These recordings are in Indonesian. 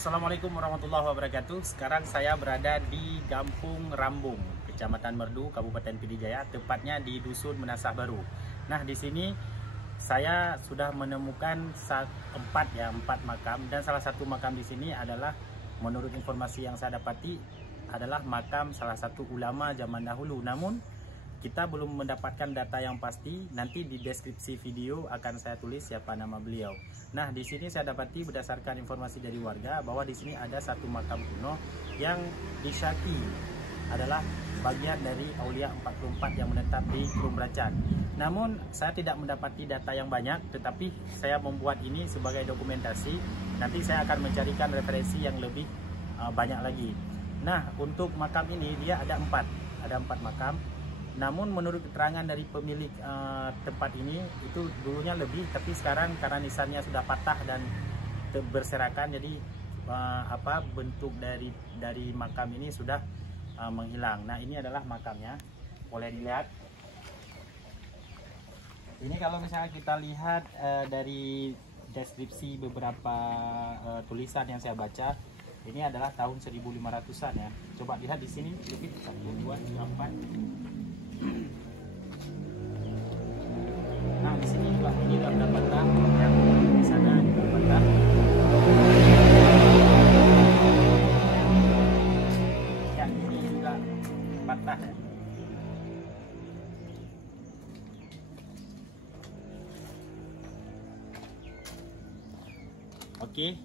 Assalamualaikum warahmatullahi wabarakatuh. Sekarang saya berada di Kampung Rambung, Kecamatan Merdu, Kabupaten Pidijaya, tepatnya di Dusun Menasah Baru. Nah, di sini saya sudah menemukan empat makam, dan salah satu makam di sini adalah, menurut informasi yang saya dapati, adalah makam salah satu ulama zaman dahulu. Namun kita belum mendapatkan data yang pasti. Nanti di deskripsi video akan saya tulis siapa nama beliau. Nah, di sini saya dapati berdasarkan informasi dari warga bahwa di sini ada satu makam kuno yang disyaki adalah bagian dari Aulia 44 yang menetap di Kerumbracan. Namun saya tidak mendapati data yang banyak, tetapi saya membuat ini sebagai dokumentasi. Nanti saya akan mencarikan referensi yang lebih banyak lagi. Nah, untuk makam ini dia ada empat makam. Namun menurut keterangan dari pemilik tempat ini, itu dulunya lebih, tapi sekarang karena nisannya sudah patah dan berserakan, jadi bentuk dari makam ini sudah menghilang. Nah, ini adalah makamnya, boleh dilihat. Ini kalau misalnya kita lihat dari deskripsi beberapa tulisan yang saya baca, ini adalah tahun 1500-an ya. Coba lihat di sini sedikit, 1, 2, 3, 4. Nah, di sini juga ini sudah patah, yang di sana juga patah. Ya, ini juga patah ya. Oke.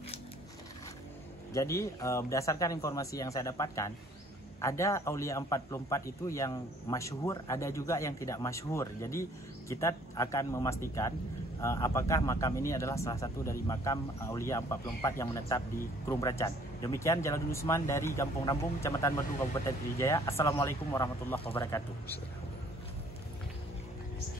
Jadi berdasarkan informasi yang saya dapatkan, ada Aulia 44 itu yang masyhur, ada juga yang tidak masyhur. Jadi kita akan memastikan apakah makam ini adalah salah satu dari makam Aulia 44 yang menetap di Kerumbracan. Demikian Jalaluddin Usman dari Kampung Rambung, Kecamatan Merdu, Kabupaten Pidijaya. Assalamualaikum warahmatullahi wabarakatuh.